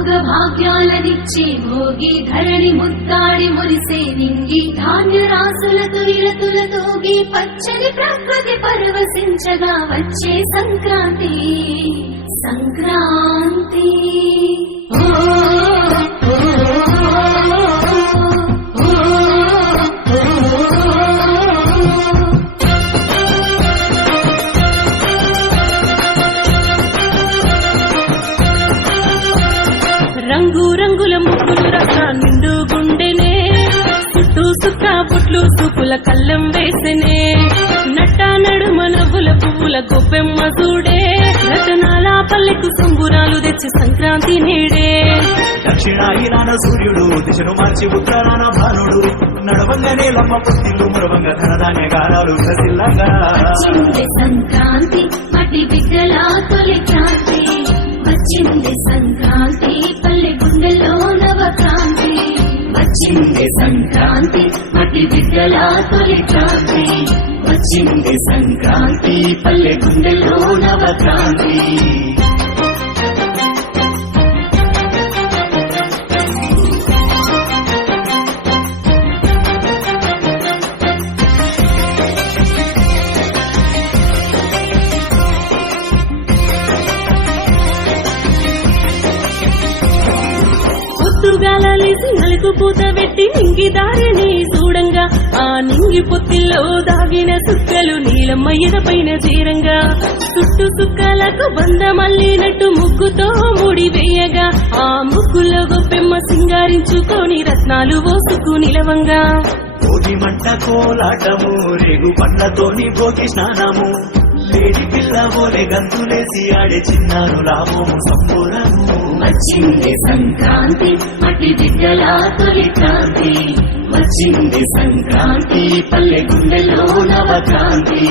భోగ భాగ్యాలనిచ్చే భోగి ధరణి ముద్దాడి మురిసే నింగి ధాన్య రాసులతో నిలతుల తోగి పచ్చని ప్రకృతి పరవశించగా వచ్చే సంక్రాంతి. సంక్రాంతి. వేసెనే నట్ట నడుమ నవ్వుల పువ్వుల గొప్పెమ్మ చూడే రతనాల పల్లెకు సంబురాలు తెచ్చి సంక్రాంతి నేడే. దక్షిణాయినాన సూర్యుడు దిశను మార్చి ఉత్తరాన భానుడు. నడవంగానే లమ్మ పుట్టిల్లు మరవంగ ధనధాన్య వచ్చింది సంక్రాంతి మట్టి బిడ్డల తొలి వచ్చింది సంక్రాంతి మట్టి విద్యల తొలి క్రాంతి వచ్చింది సంక్రాంతి పల్లె గుండెలో నవక్రాంతి. పొత్తుగాల లేసి పూత పెట్టి నింగి దారిని చూడంగా. ఆ నింగి పొత్తిల్లో దాగిన సుక్కలు నీలమ్మ ఎదపైన చీరంగా చుట్టు సుక్కలకు బంద మల్లినట్టు ముగ్గుతో ముడి వేయగా. ఆ ముగ్గులో గొప్పెమ్మ సింగారించుకొని రత్నాలు పోసుకు నిలవంగా. భోగి మంట కోలాటము రేగు పండ్లతోని భోగి స్నానము. లేడి పిల్ల ఓలే గంతులేసి ఆడే చిన్నాను లాభము సంపూరము వచ్చింది సంక్రాంతి మట్టి బిడ్డల తొలి క్రాంతి. వచ్చింది సంక్రాంతి పల్లె గుండెలో నవక్రాంతి.